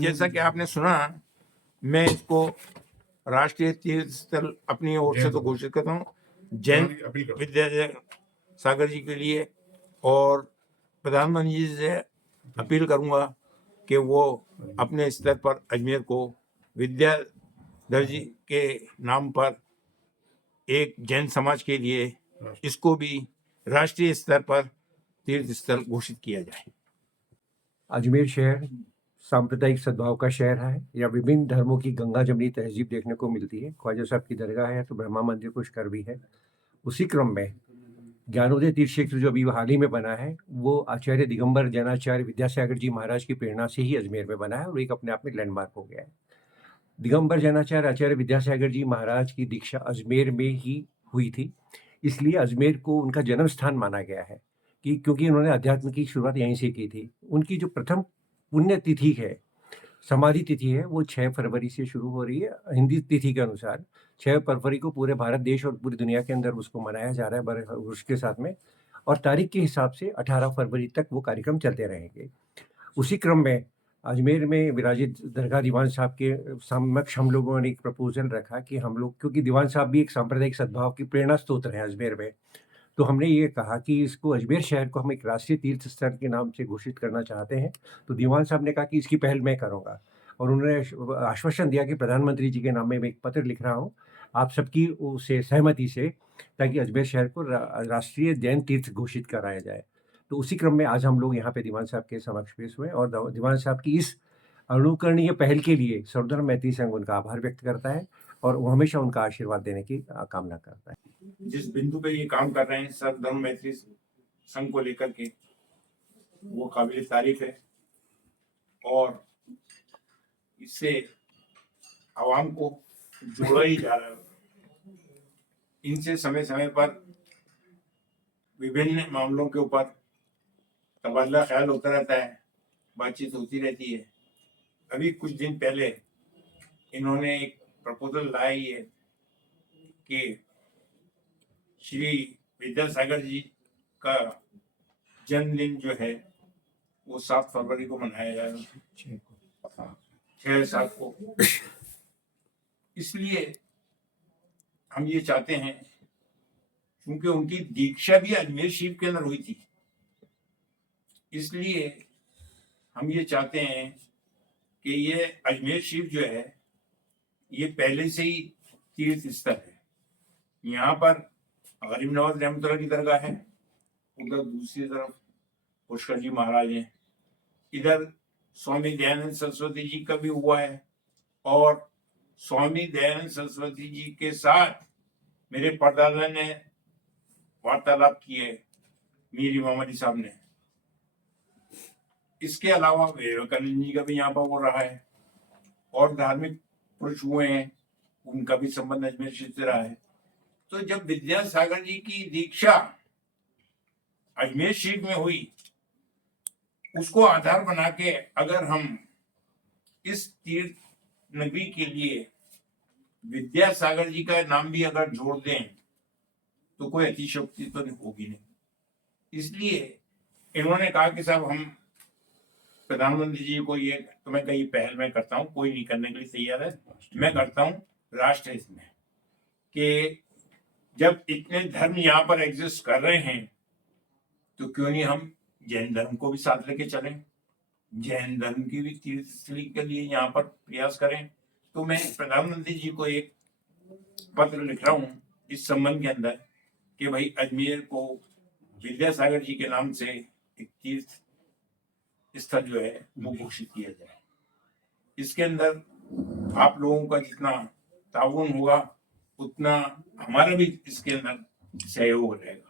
जैसा कि आपने सुना, मैं इसको राष्ट्रीय तीर्थ स्थल अपनी ओर से तो घोषित करता हूँ जैन विद्यासागर जी के लिए, और प्रधानमंत्री जी से अपील करूँगा कि वो अपने स्तर पर अजमेर को विद्याधर जी के नाम पर एक जैन समाज के लिए इसको भी राष्ट्रीय स्तर पर तीर्थ स्थल घोषित किया जाए। अजमेर शहर सांप्रदायिक सद्भाव का शहर है। या विभिन्न धर्मों की गंगा जमनी तहजीब देखने को मिलती है। ख्वाजा साहब की दरगाह है तो ब्रह्मा मंदिर पुष्कर भी है। उसी क्रम में ज्ञानोदय तीर्थ क्षेत्र जो अभी हाल ही में बना है वो आचार्य दिगंबर जैनाचार्य विद्यासागर जी महाराज की प्रेरणा से ही अजमेर में बना है और एक अपने आप में लैंडमार्क हो गया है। दिगंबर जैनाचार्य आचार्य विद्यासागर जी महाराज की दीक्षा अजमेर में ही हुई थी, इसलिए अजमेर को उनका जन्म स्थान माना गया है कि क्योंकि उन्होंने अध्यात्म की शुरुआत यहीं से की थी। उनकी जो प्रथम पुण्य तिथि है, समाधि तिथि है, वो 6 फरवरी से शुरू हो रही है। हिंदी तिथि के अनुसार 6 फरवरी को पूरे भारत देश और पूरी दुनिया के अंदर उसको मनाया जा रहा है बड़े हर्ष के साथ में, और तारीख के हिसाब से 18 फरवरी तक वो कार्यक्रम चलते रहेंगे। उसी क्रम में अजमेर में विराजित दरगाह दीवान साहब के समक्ष हम लोगों ने एक प्रपोजल रखा कि हम लोग, क्योंकि दीवान साहब भी एक सांप्रदायिक सद्भाव की प्रेरणा स्रोत है अजमेर में, तो हमने ये कहा कि इसको अजमेर शहर को हम एक राष्ट्रीय तीर्थ स्थल के नाम से घोषित करना चाहते हैं। तो दीवान साहब ने कहा कि इसकी पहल मैं करूँगा, और उन्होंने आश्वासन दिया कि प्रधानमंत्री जी के नाम में मैं एक पत्र लिख रहा हूँ आप सबकी उसे सहमति से, ताकि अजमेर शहर को राष्ट्रीय जैन तीर्थ घोषित कराया जाए। तो उसी क्रम में आज हम लोग यहाँ पे दीवान साहब के समक्ष पेश हुए, और दीवान साहब की इस अनुकरणीय पहल के लिए सर्वधर्म मैत्री संघ उनका आभार व्यक्त करता है और वो हमेशा उनका आशीर्वाद देने की कामना करता है। जिस बिंदु पे ये काम कर रहे हैं सर्वधर्म मैत्री संघ को लेकर के, वो काबिल तारीफ है, और इससे आवाम को जोड़ा ही जा रहा है। इनसे समय समय पर विभिन्न मामलों के ऊपर तबादला ख्याल होता रहता है, बातचीत होती रहती है। अभी कुछ दिन पहले इन्होंने एक प्रपोजल लाया ही है कि श्री विद्यासागर जी का जन्मदिन जो है वो 7 फरवरी को मनाया जाएगा, 6-7 को। इसलिए हम ये चाहते हैं, क्योंकि उनकी दीक्षा भी अजमेर शरीफ के अंदर हुई थी, इसलिए हम ये चाहते हैं कि ये अजमेर शरीफ जो है ये पहले से ही तीर्थ स्थल है। यहाँ पर गरीब नवाज रहमतुल्लाह की दरगाह है, उधर दूसरी तरफ पुष्कर जी महाराज हैं, इधर स्वामी दयानंद सरस्वती जी का भी हुआ है, और स्वामी दयानंद सरस्वती जी के साथ मेरे परदादा ने वार्तालाप की है, मीर इमाम अली साहब ने। इसके अलावा विवेकानंद जी का भी यहाँ पर हो रहा है, और धार्मिक पुरुष हुए हैं, उनका भी संबंध अजमेर से रहा है। तो जब विद्यासागर जी की दीक्षा अजमेर शरीफ में हुई, उसको आधार बना के अगर हम इस तीर्थ नगरी के लिए विद्यासागर जी का नाम भी अगर जोड़ दें तो कोई अतिशयोक्ति तो होगी नहीं। इसलिए इन्होंने कहा कि साहब हम प्रधानमंत्री जी को ये, तो मैं कहीं पहल में करता हूँ, कोई नहीं करने के लिए तैयार है, मैं करता हूँ राष्ट्र हित में, कि जब इतने धर्म यहाँ पर एग्जिस्ट कर रहे हैं तो क्यों नहीं हम जैन धर्म को भी साथ लेके चलें, जैन धर्म की भी तीर्थस्थली के लिए यहाँ पर प्रयास करें। तो मैं प्रधानमंत्री जी को एक पत्र लिख रहा हूँ इस संबंध के अंदर कि भाई अजमेर को विद्यासागर जी के नाम से एक तीर्थ स्थल जो है वो घोषित किया जाए। इसके अंदर आप लोगों का जितना ताउन होगा उतना हमारा भी इसके अंदर सहयोग रहेगा।